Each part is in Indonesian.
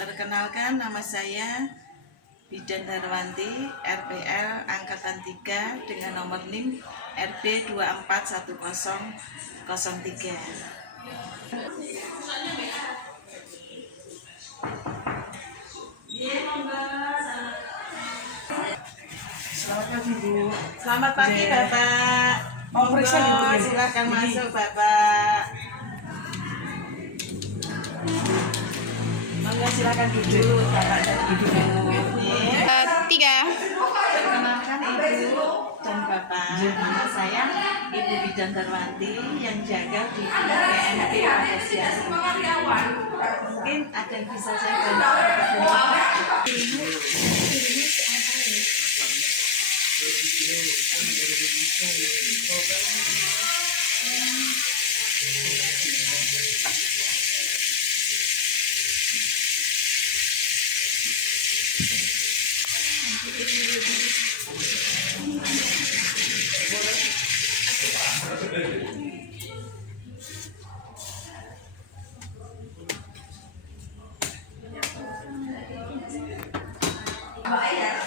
Perkenalkan, nama saya Bidan Darwanti, RPL Angkatan 3 dengan nomor NIM RB 241003. Selamat pagi, Bu. Selamat pagi, Bapak. Mau periksa nih, Bu? Silakan Ini. masuk, Bapak. Monggo silakan duduk, Bapak dan Ibu. Tiga. Perkenalkan Ibu dan Bapak, nama saya Ibu Bidan Darwanti yang jaga di PNP Asosiasi. Mungkin ada yang bisa saya bantu.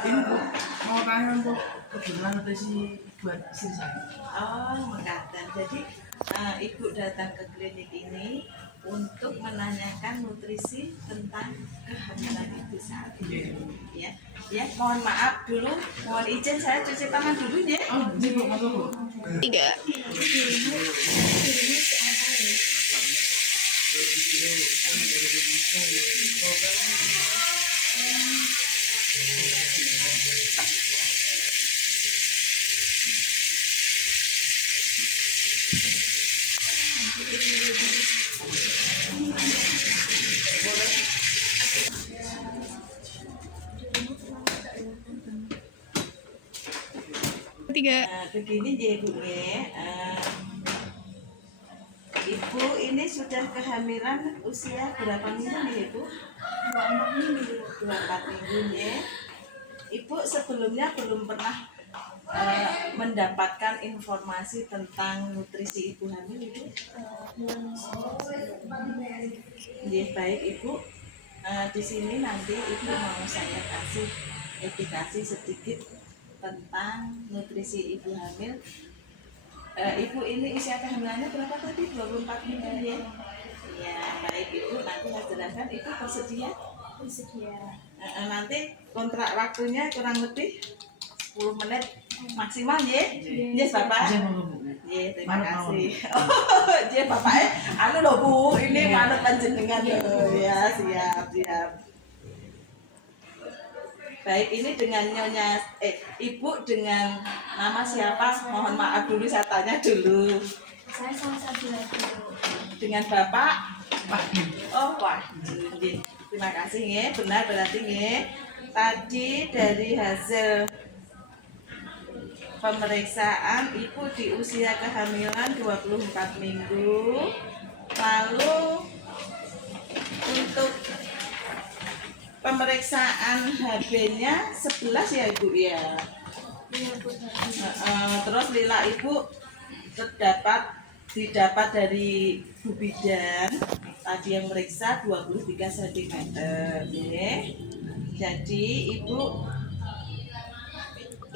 Ini, Bu, mau tanya untuk kebutuhan nutrisi buat istri saya. Oh, mengatakan. Jadi Ibu datang ke klinik ini untuk menanyakan nutrisi tentang kehamilan Ibu saat ini. Ya, ya. Mohon maaf dulu, mohon izin saya cuci tangan dulu ya. Oh, ini, Bu, mau, Bu. Tiga. Tiga. Begini ya Ibu ya. Ibu ini sudah kehamilan usia berapa minggu nih Ibu? 24 minggu. 24 minggu ya. Ibu sebelumnya belum pernah mendapatkan informasi tentang nutrisi ibu hamil Ibu? Ya, baik Ibu. Di sini nanti Ibu mau saya kasih edukasi sedikit tentang nutrisi ibu hamil. Ibu ini usia kehamilannya berapa tadi? 24 minggu ya? Ya, baik Ibu, nanti saya jelaskan. Ibu bersedia? Bersedia. Nanti kontrak waktunya kurang lebih 10 menit maksimal ya? Yes, Bapak? Saya mau, Bu. Ya, terima Manut, kasih. Oh, ya Bapak anu loh Bu, ini manut panjenengan loh. Ya, siap. Baik, ini dengan Nyonya Ibu dengan nama siapa? Mohon maaf dulu saya tanya dulu. Saya salah satu lagi. Dengan Bapak? Pak, Oh, wah. Terima kasih ya. Benar berarti ya. Tadi dari hasil pemeriksaan Ibu di usia kehamilan 24 minggu. Lalu untuk pemeriksaan HB-nya 11 ya Ibu ya. Iya, Bu. Terus lila Ibu didapat dari Bu Bidan tadi yang meriksa 23 cm ya. Jadi Ibu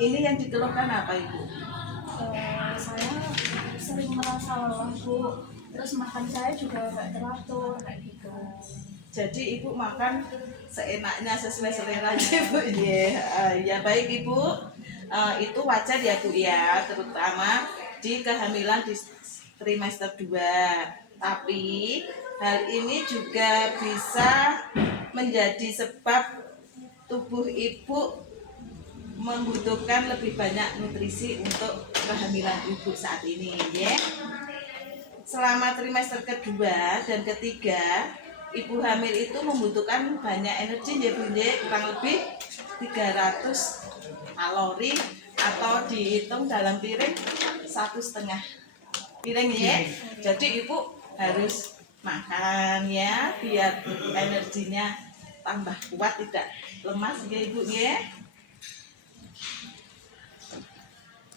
ini yang dikeluhkan apa Ibu? Saya sering merasa lelah, Bu. Terus makan saya juga nggak teratur kayak gitu. Jadi Ibu makan seenaknya sesuai selera Ibu ya. Ya baik Ibu, itu wajar ya Bu ya, terutama di kehamilan di trimester 2. Tapi hal ini juga bisa menjadi sebab tubuh Ibu membutuhkan lebih banyak nutrisi untuk kehamilan Ibu saat ini ya. Selama trimester kedua dan ketiga, Ibu hamil itu membutuhkan banyak energi ya Bu ya, kurang lebih 300 kalori atau dihitung dalam piring 1,5 piring ya. Jadi Ibu harus makan ya biar energinya tambah kuat, tidak lemas ya Ibu ya.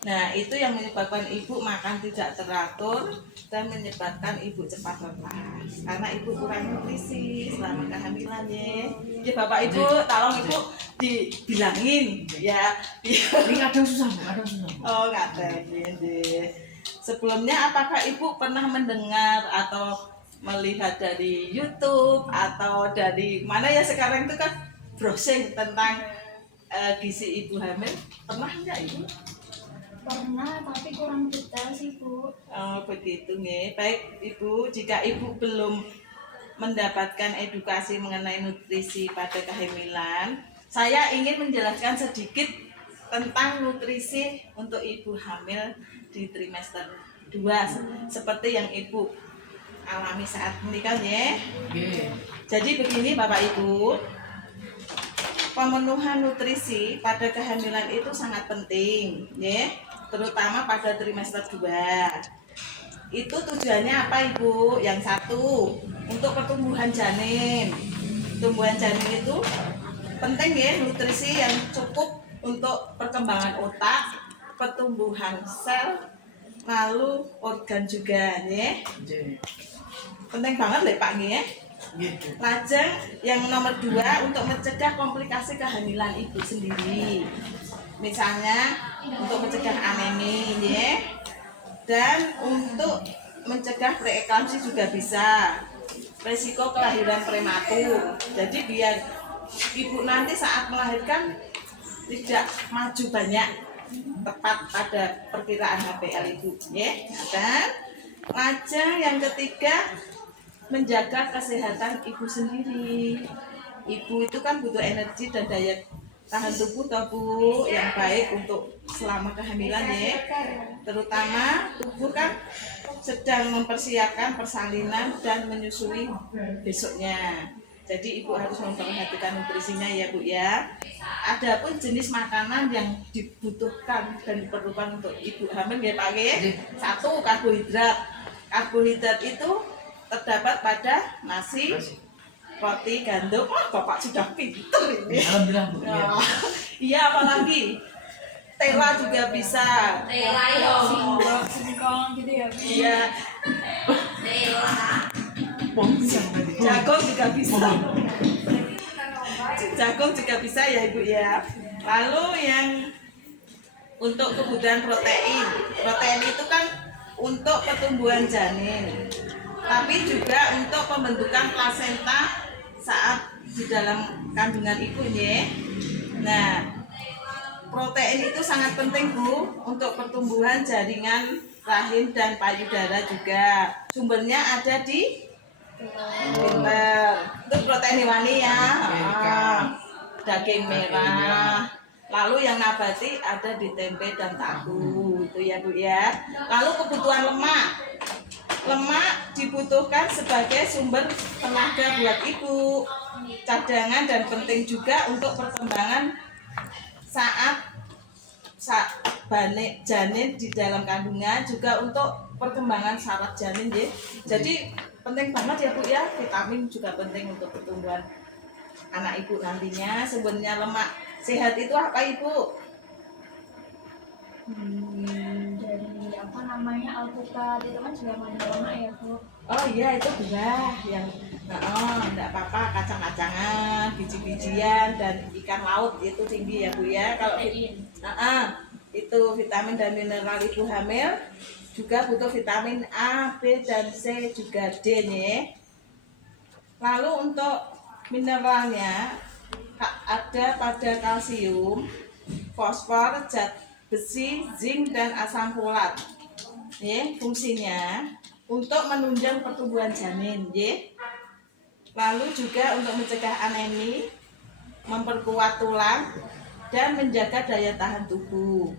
Nah, itu yang menyebabkan ibu makan tidak teratur dan menyebabkan ibu cepat lelah karena ibu kurang nutrisi selama kehamilan ya. Ya Bapak Ibu, tolong Ibu dibilangin ya. Ini kadang susah Bu, kadang susah Bu. Oh nggak deh. Sebelumnya apakah Ibu pernah mendengar atau melihat dari YouTube atau dari mana ya sekarang itu kan browsing tentang gizi ibu hamil, pernah nggak Ibu? Pernah, tapi kurang detail sih Bu. Oh begitu nih. Baik Ibu, jika Ibu belum mendapatkan edukasi mengenai nutrisi pada kehamilan, saya ingin menjelaskan sedikit tentang nutrisi untuk ibu hamil di trimester 2 seperti yang Ibu alami saat ini kan ya. Oke. Jadi begini Bapak Ibu, pemenuhan nutrisi pada kehamilan itu sangat penting ya, terutama pada trimester 2. Itu tujuannya apa Ibu? Yang satu, untuk pertumbuhan janin. Pertumbuhan janin itu penting ya, nutrisi yang cukup untuk perkembangan otak, pertumbuhan sel, lalu organ juga ya. Oke. Penting banget deh Pak ya. Gitu. Lajeng yang nomor 2 untuk mencegah komplikasi kehamilan ibu sendiri. Misalnya untuk mencegah anemi ya. Dan untuk mencegah preeklamsi juga bisa. Resiko kelahiran prematur. Jadi biar ibu nanti saat melahirkan tidak maju banyak, tepat pada perkiraan HPL ibu ya. Dan lajeng yang ketiga, menjaga kesehatan ibu sendiri. Ibu itu kan butuh energi dan daya tahan tubuh toh Bu yang baik untuk selama kehamilan ya. Terutama tubuh kan sedang mempersiapkan persalinan dan menyusui besoknya. Jadi ibu harus memperhatikan nutrisinya ya Bu ya. Adapun jenis makanan yang dibutuhkan dan diperlukan untuk ibu hamil ya Pak ya. Satu, karbohidrat. Karbohidrat itu terdapat pada nasi, roti, gandum. Oh, Bapak sudah pinter ini. Alhamdulillah Bu. Ya. Oh, iya apalagi tela juga bisa. Singkong gitu ya Bu. Iya, Pisang tadi. jagung juga bisa. Jagung juga bisa ya Ibu ya. Lalu yang untuk kebutuhan protein. Protein itu kan untuk pertumbuhan janin. Tapi juga untuk pembentukan plasenta saat di dalam kandungan ibu ya. Nah, protein itu sangat penting Bu untuk pertumbuhan jaringan rahim dan payudara juga. Sumbernya ada di pinter. Itu protein hewani ya. Daging merah. Lalu yang nabati ada di tempe dan tahu itu ya Bu ya. Lalu kebutuhan lemak. Lemak dibutuhkan sebagai sumber tenaga buat ibu, cadangan dan penting juga untuk perkembangan saat janin di dalam kandungan, juga untuk perkembangan saraf janin ya. Jadi penting banget ya Bu ya, vitamin juga penting untuk pertumbuhan anak ibu nantinya. Sumbernya lemak sehat itu apa Ibu? Dari apa namanya alpukat itu kan juga mengandung lemak ya Bu. Oh iya itu buah yang enggak apa-apa, kacang-kacangan, biji-bijian dan ikan laut itu tinggi ya Bu ya. Kalau itu vitamin dan mineral ibu hamil, juga butuh vitamin A, B dan C juga D nih. Lalu untuk mineralnya ada pada kalsium, fosfor, zat besi, zinc dan asam folat. Ya, fungsinya untuk menunjang pertumbuhan janin, ya. Lalu juga untuk mencegah anemi, memperkuat tulang dan menjaga daya tahan tubuh.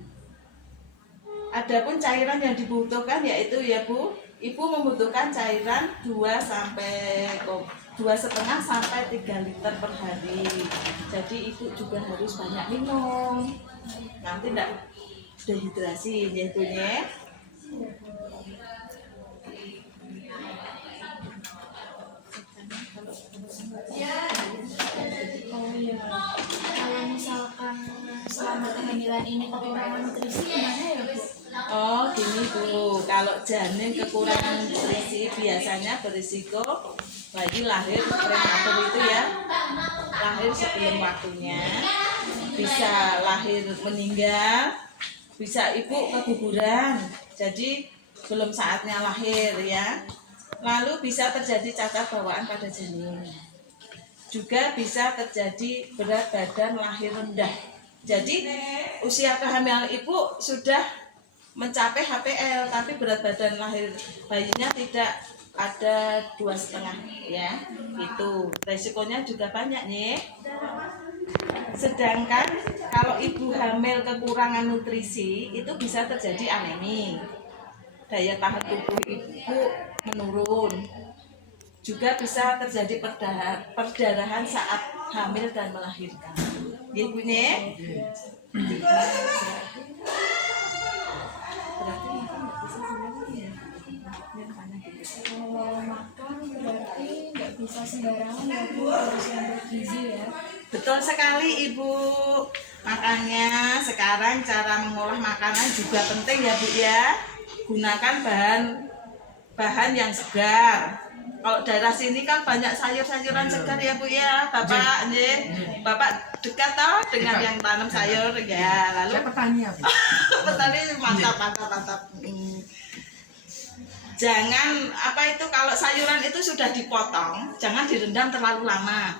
Adapun cairan yang dibutuhkan yaitu ya Bu, ibu membutuhkan cairan 2,5 sampai 3 liter per hari. Jadi ibu juga harus banyak minum. Nanti enggak dehidrasi ya Bu ya. Oh iya. Kalau misalkan selama kehamilan ini kekurangan nutrisi gimana ya Bu? Oh, gini Bu, kalau janin kekurangan nutrisi biasanya berisiko bayi lahir prematur itu ya, lahir sebelum waktunya, bisa lahir meninggal, bisa ibu keguguran, jadi belum saatnya lahir ya. Lalu bisa terjadi cacat bawaan pada janin. Juga bisa terjadi berat badan lahir rendah. Jadi usia kehamilan ibu sudah mencapai HPL, tapi berat badan lahir bayinya tidak ada 2,5 ya. Itu resikonya juga banyak nih. Sedangkan kalau ibu hamil kekurangan nutrisi itu bisa terjadi anemi, daya tahan tubuh ibu menurun, juga bisa terjadi perdarahan saat hamil dan melahirkan. Ibu nih. Berarti makan nggak bisa sembarangan ya? Kalau makan berarti nggak bisa sembarangan ya Bu, harus yang bergizi ya. Betul sekali Ibu. Makanya sekarang cara mengolah makanan juga penting ya Bu ya. Gunakan bahan yang segar. Kalau daerah sini kan banyak sayur-sayuran segar ya Bu ya, Bapak. Bapak dekat toh dengan yang tanam sayur ya. Lalu Saya petani ya, Bu. petani mantap. Jangan kalau sayuran itu sudah dipotong, jangan direndam terlalu lama.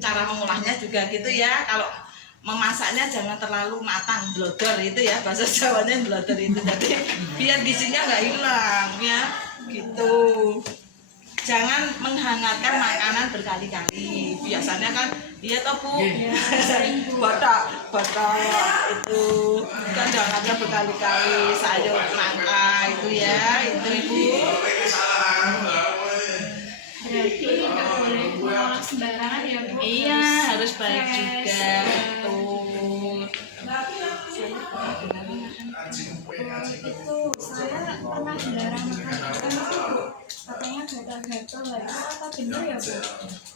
Cara mengolahnya juga gitu ya. Kalau memasaknya jangan terlalu matang, blodor itu ya, bahasa Jawanya blodor itu. Jadi biar gizinya nggak hilang ya, gitu. Jangan menghangatkan makanan berkali-kali. Biasanya kan iya toh Bu, batak itu kan jangan berkali-kali, sayur nangka itu ya, itu Ibu. Berarti nggak boleh mengolah sembarangan ya Bu. Iya, harus baik juga. Itu saya pernah dilarang makan itu katanya gatal-gatal lah, itu apa benar ya Bu?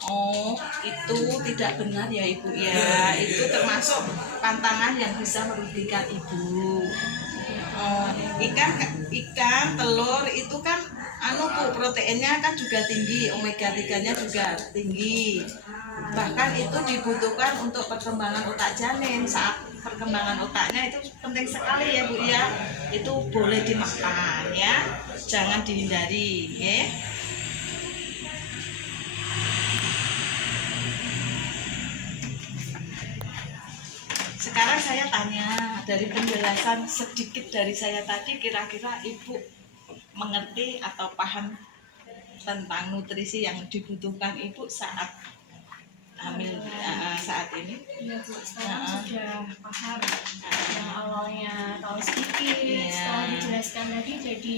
Oh, itu tidak benar ya Ibu ya. Itu termasuk pantangan yang bisa merugikan Ibu. Oh, ikan, telur itu kan Bu, proteinnya kan juga tinggi, omega 3-nya juga tinggi. Bahkan itu dibutuhkan untuk perkembangan otak janin. Saat perkembangan otaknya itu penting sekali ya Bu ya. Itu boleh dimakan ya, jangan dihindari ya. Sekarang saya tanya, dari penjelasan sedikit dari saya tadi, kira-kira Ibu mengerti atau paham tentang nutrisi yang dibutuhkan Ibu saat hamil saat ini? Iya Bu, sekarang sudah paham. Yang awalnya tahu sedikit, Iya. setelah dijelaskan tadi jadi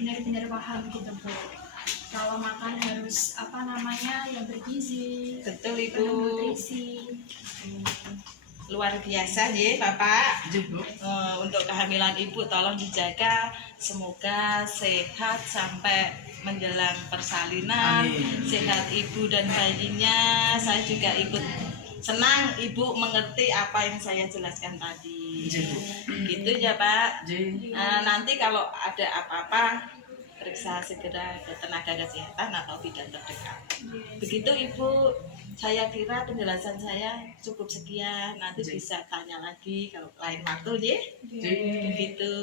benar-benar paham gitu Bu. Kalau makan harus yang bergizi, Betul penuh Ibu. nutrisi. Luar biasa ya Bapak. Izin, Bu. Untuk kehamilan Ibu tolong dijaga, semoga sehat sampai menjelang persalinan. Amin. Sehat Ibu dan bayinya. Saya juga ikut senang Ibu mengerti apa yang saya jelaskan tadi. Izin, Bu. Gitu ya Pak. Izin. Nanti kalau ada apa-apa periksa segera ke tenaga kesehatan atau bidan terdekat. Begitu Ibu. Saya kira penjelasan saya cukup sekian. Nanti bisa tanya lagi kalau lain waktu ya. Begitu.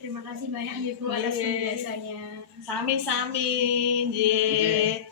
Terima kasih banyak ya Bu atas Iya. penjelasannya. Sami-sami. Nggih.